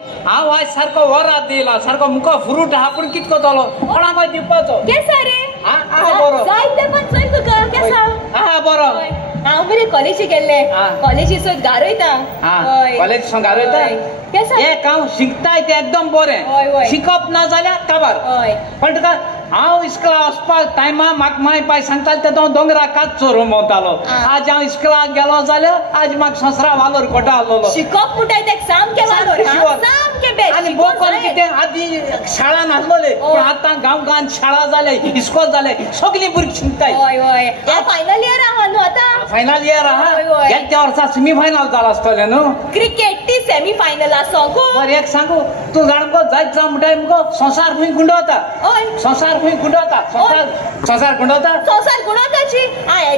हांव आज सारको वरात दिला सारको मुको फ्रूट हापून कितको तलो कोणाक दिवपाचो केसा रे आहा बरो जायते पण चोय तुका केसा आहा बरो हांव मरे कॉलेजी गेल्ले कॉलेजीसोत गारोयता कॉलेज सो गारोयता केसा एक हांव शिकताय ते एकदम बरें शिकप ना जाल्यार काबार पण तुका हांव इस्कोला वचपाक टायमा म्हाका माय पाय सांगताले ते तो दोंगरा काचो रूम वतालो आज हांव इस्कोलाक गेलो जाल्यार आज म्हाका ससरा वालोर कोटा आसलो शिकप म्हणटाय ते सामके वालोर सामके बेस्ट आनी बोकोन कितें आदी शाळा नासलोले पण आतां गांवांत शाळा जाले इस्कोल जाले सगळीं भुरगीं शिकताय हय हय फायनल इयर आहा न्हू आतां फायनल इयर आहा गेल्या वर्सा सेमी फायनल जाला आसतलें न्हू क्रिकेट ती सेमी फायनल आसा गो बरें एक सांगू तूं जाण मगो जायत जावं म्हणटा मगो संसार खंय गुंडवता संसार खंय गुंडवता संसार गुंडवता संसार गुणवताची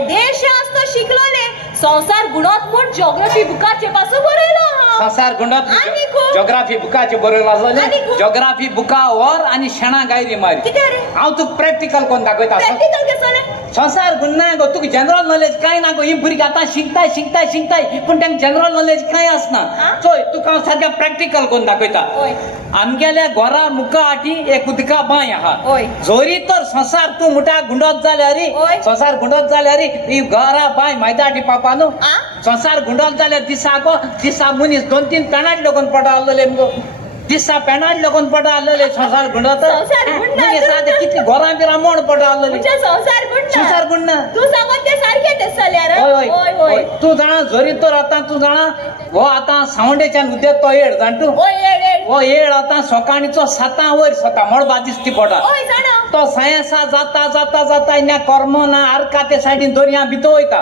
देश आसता शिकलोले संसार गुणवत म्हूण जॉग्राफी बुकाचे पासून बरयलो संसार गुंडवत जॉग्राफी बुकाचे बरयलो आसले जॉग्राफी बुका वर आनी शेणा गायरी मारी कितें रे हांव तुका प्रॅक्टिकल कोन्न दाखयता प्रॅक्टिकल केसोले संसार गुन्ना गो तुका जनरल नॉलेज कांय ना गो ही भुरगीं आतां शिकताय शिकताय शिकताय पूण तांकां जनरल नॉलेज कांय आसना चोय तुका हांव सारकें प्रॅक्टिकल कोन्न दाखयता आमगेल्या घरा मुखा आटी एक उदका बांय आहा जोरी तर संसार तूं मुठा गुंडत जाल्यार संसार गुंडत जाल्यार ही घरा बांय मैदाटी पापा न्हू संसार गुंडत जाल्यार दिसा मनीस 2-3 पेनाट लोकून पडा आसलेले मगो दिसा पेनाट लोकून पडा आसलेले संसार गुंडत कितली घरा बिरा मोड पडा आसलेली संसार गुंड तूं सांगत ते सारके दिसले तूं जाणा जोरी तर आतां तूं जाणा हो आतां सावंडेच्यान उदेत तो येड जाण तूं हो येड आतां सकाळीचो 7 वयर स्वता मळबा दिसती पडा तो सायन्सा जाता जाता जाता इन्या कर्म ना आरका ते सायडीन दर्या भितर वयता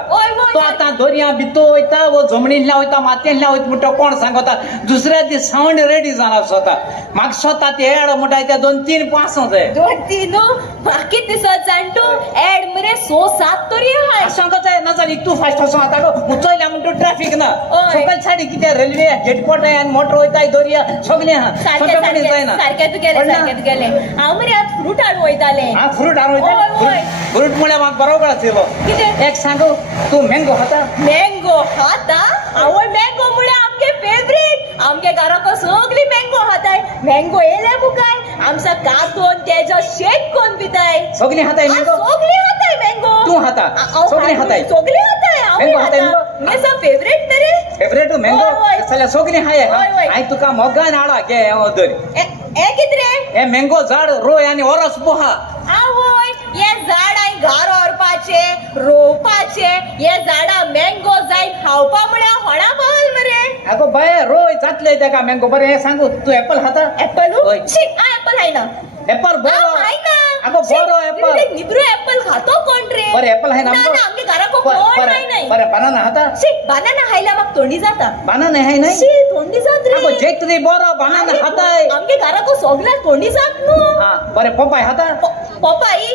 तो आतां दर्या भितर वयता वो जमणींतल्या वयता मातयेंतल्या वयता म्हणटा कोण सांगता दुसऱ्या दीस सावंड रेडी जाना स्वता म्हाका स्वता ते एड म्हणटा ते 2-3 पासो जाय 2-3 म्हाका दिसत जाण तूं एड मरे 6-7 तरी आहाय सांगत जाय ना जाल्यार तूं फास्ट वचो आतां गो मुचयल्या म्हणटा ट्रॅफिक ना सकयल सायडी कितें रेल्वे गेटपोट आनी मोटर वयताय दर्या सगळें आहा सारकें तुगेलें हांव मरे आज फ्रूट हाडून वयतालें फ्रूट हाडून वयतालें फ्रूट म्हळ्यार म्हाका बरोबर आशिल्लो कितें एक सांगू तूं मँगो खाता आवय मँगो म्हळ्यार आमगे फेवरेट आमगे घराको सगळीं मँगो खाताय मँगो येयले मुखाय आमचा कातून तेजो शेक कोण पिताय सगळीं खाताय मँगो सगळीं खाताय मँगो तूं खाता सगळीं खाताय मँगो खाताय मेसा फेवरेट तरी फेवरेट मँगो जाल्यार सगळीं खाय हांवें तुका मोगान हाडा गे दर ए कितें रे हे मँगो झाड रोय आनी ओरस पोहा आवय हे झाड हांवें घर व्हरपाचे रोवपाचे हे झाडां मँगो जायन खावपा म्हळ्यार होणा बल मरे आगो बाय रोय जातले तेका मँगो बरें हें सांगू तूं एप्पल खाता एप्पल एप्पल हायना एप्पल बरो हायना आगो बरो एप्पल निब्रू एप्पल खातो कोण रे बरें एप्पल हायना आमगे घराको कोण नाही बरें बनाना खाता बनाना खायला म्हाका थंडी जाता बनाना हाय नाही थंडी जात रे आगो जेत रे बरो बनाना खाताय आमगे घराको सगळ्याक थंडी जात न्हू हां बरें पपाय खाता पपाई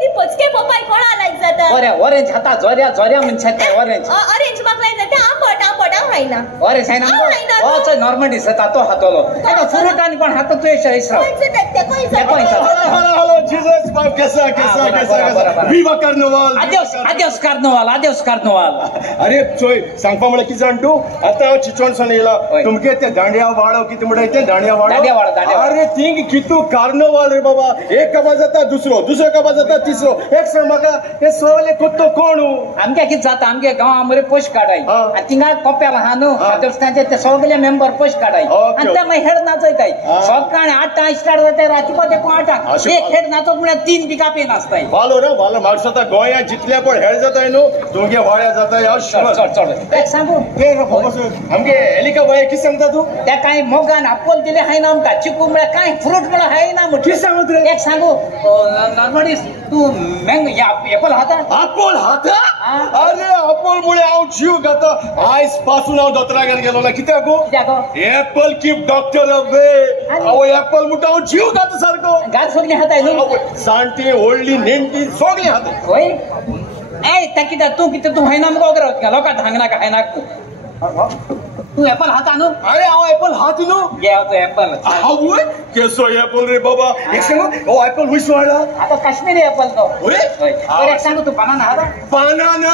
ती पचके पपाय कोणा लायक जाता बरें ऑरेंज खाता जोऱ्या मनशाक ऑरेंज म्हाका लायक जाता आंबट हांव खायना ऑरेंज खायना हो चल नॉर्मल दिसता तो खातलो आगो फ्रूट आनी कोण खाता तू हेलो जीसस कैसा विवा कार्निवाल आदेश कार्निवाल अरे चोय सांगपा म्हळ्यार कितें जाण तूं आतां हांव चिचोणसान येयला तुमगे ते दांडिया वाडो कितें म्हणटा ते दांडिया वाडो अरे थिंग कितू कार्निवाल रे बाबा एक कबा जाता दुसरो कबा जाता तिसरो एक सांग म्हाका हे सगळे कुत्तो कोण आमगे कितें जाता आमगे गांव मरे पयशे काडाय आनी थिंगा कपेल आहा न्हू देवस्थानाचे ते सगळे मेंबर पयशे काडाय आनी ते मागीर हेड नाचयताय सकाळी 8 स्टार्ट जाताय रातीको ते 8 एक हेड नाचोक म्हळ्यार 3 बिका पेन आसताय वालो रे वालो म्हाका स्वता गोंयांत जितले पण हेड जाताय न्हू तुमगे वाड्या जाताय चड एक सांगू आमगे एलिका बाय कितें सांगता तूं त्या कांय मोगान आपोल दिले हाय ना आमकां चिकू म्हळ्यार कांय फ्रूट म्हळ्यार हाय ना म्हणटा कितें सांगत रे एक सांगू नॉर्मली तूं मँगो एप्पल खाता आपोल खाता अरे आपोल मुळे हांव जीव घाता आयज पासून हांव दोतोरागेर गेलो ना कित्याक एप्पल कीप डॉक्टर अवे हांव एप्पल म्हणटा हांव जीव घाता सारको घात सगळीं खाताय न्हू जाणटी व्हडली नेणटी सगळीं खाताय होय ए त्या कित्याक तूं कितें तूं हायना मुगो वगैरे लोकांक हांगनाका हायनाक तू एप्पल हात आणू अरे हांव एप्पल हात न्हू घे तो एप्पल आवय केसो एप्पल रे बाबा एक सांग ओ एप्पल हुंय वाडा आता काश्मीरी एप्पल तो ओय बरं एक सांगू तू बनाना हाता बनाना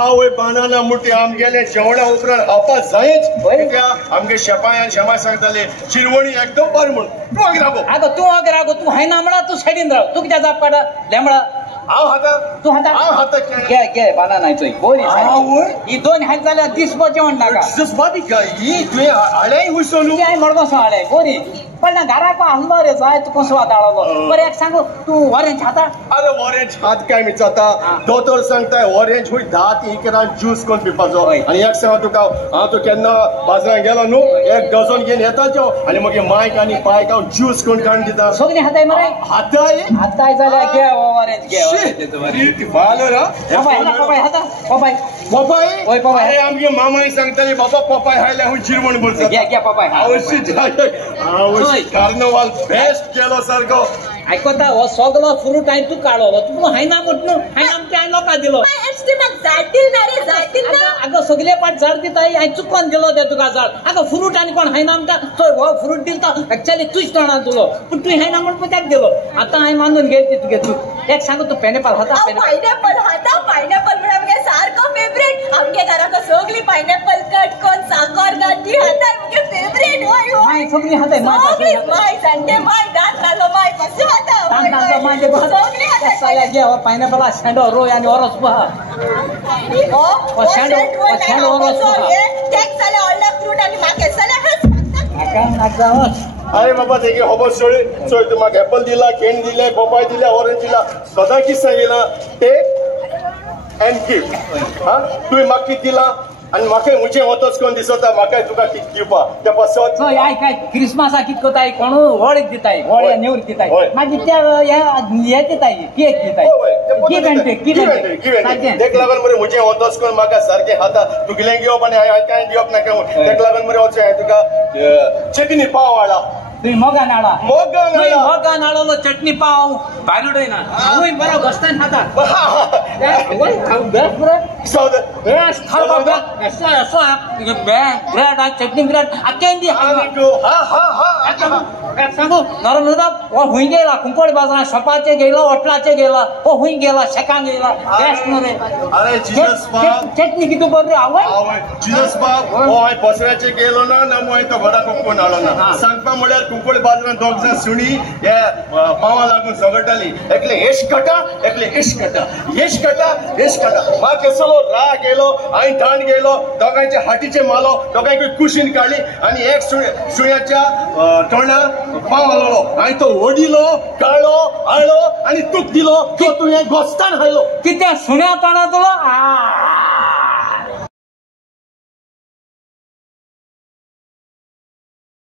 आवय बनाना मुठी आमगेले जेवणा उपरांत खावपा जायच कित्याक आमगे शेपाय आनी शेमाय सांगताले शिरवणी एकदम बरें म्हूण तूं आगे रागो आता तू आगे रागो तू हाय ना म्हणा तू सायडीन राव तू कित्याक जाप काडा लेंबळा हांव हाता तू हाता हांव हाता घे घे बनाना चोय बोरी आवय ही दोन हात जाल्यार दिसभर जेवण नाका जीसस बाबी ही तुवें हाडे हुंयसो न्हू काय मडगोसो हाडे बोरी पण ना घराक आहलो रे जाय तू कसो वाताळलो बरं एक सांगू तू ऑरेंज खाता अरे ऑरेंज हात काय मी जाता दोतोर सांगताय ऑरेंज हुंय 10 एकरान ज्यूस कोण पिवपाचो आनी एक सांग तुका हांव तू केन्ना बाजारांत गेलो न्हू एक डझन घेवन येताचो आनी मागीर मायक आनी पायक हांव ज्यूस कोण काडून दिता सगळी हाताय मरे हाताय हाताय जाल्यार घे ऑरेंज घे बालो रा पपाय हाता पपाय पपाय ओय पपाय अरे आमगे मामाय सांगताले बाबा पपाय हाडल्या हुंय जिरवण भरता घे घे पपाय आवश्य कार्नवाल बेस्ट केलो सारको आयकोता हो सगळो फ्रूट हांवें तू काडलो तू हाय ना म्हटलो हांवें आमच्या लोकां दिलो जायतील ना रे जायतील ना आगो सगळे पाट झाड दिताय हांवें चुकोन दिलो ते तुका झाड आगो फ्रूट आनी कोण हाय ना म्हणटा तो हो फ्रूट दिता एक्चुअली तूच तोंडान तुलो पूण तू हाय ना म्हणून त्याक दिलो आतां हांवें मानून गेली तुगे तू एक सांगू तू पायनॅपल खाता पायनॅपल हाता पायनॅपल म्हणून आमगे सारको फेवरेट आमगे घराको सगळी पायनॅपल कट कोण साकर गाठी हाता आमगे फेवरेट होय माय सगळी हाताय सगळी माय संडे माय दात लालो माय कसो हाता सगळी हाता साल्या घे हो पायनॅपल शेंडो रोय आनी ओरोस पहा अरे बाबा तेगे होबो चोय तू म्हाका एप्पल दिला केन दिले पपाय दिले ऑरेंज दिला सदां कितें सांगिला टेक एंड गिव हा तुवें म्हाका कितें दिला आनी म्हाका म्हजें वतच कोण दिसता म्हाका तुका कितें दिवपा त्या पासत आय काय क्रिसमसाक कितें कोताय कोण व्हळीक दिताय व्हळ्या नेवर दिताय मागीर त्या हे दिताय केक दिताय गिव एंड टेक तेक लागून मरे म्हजें वतच कोण म्हाका सारकें खाता तुगेलें घेवप आनी हांवें कांय दिवप नाका तेक लागून मरे वचों हांवें तुका चटणी पाव हाडला तुम्ही मोगान हाडलो चटणी पाव भायलो डोयना हांवूय बरो घोस्तान खाता ब्रेड चटणी ब्रेड केंदी सांगू नरनुदा हो हुंय गेला कुंकड बाजारात शॉपाचे गेला होटलाचे गेला हो हुंय गेला शेकांक गेला गॅस नरे अरे जीसस बाब चटणी कितू बरी आवय जीसस बाब हो हांवें बसऱ्याचे गेलो ना मग हांवें तो घरा कोण हाडलो ना सांगपा म्हळ्यार कुंकड बाजारात दोग जाण सुणी हे पावा लागून झगडटाली एकले हेश काटा एकले हेश काटा हेश काटा हेश काटा म्हाका केसलो राग गेलो हांवें दांड गेलो दोगांच्या हाटीचे मालो दोगांय कुशीन काडली आनी एक सुण्याच्या तोंडार पाव हाडलो हांवें तो ओडिलो काळो हाडलो आनी तूक दिलो तो तुवें घोस्तान हाडलो कित्याक सुण्या तोंडा तुलो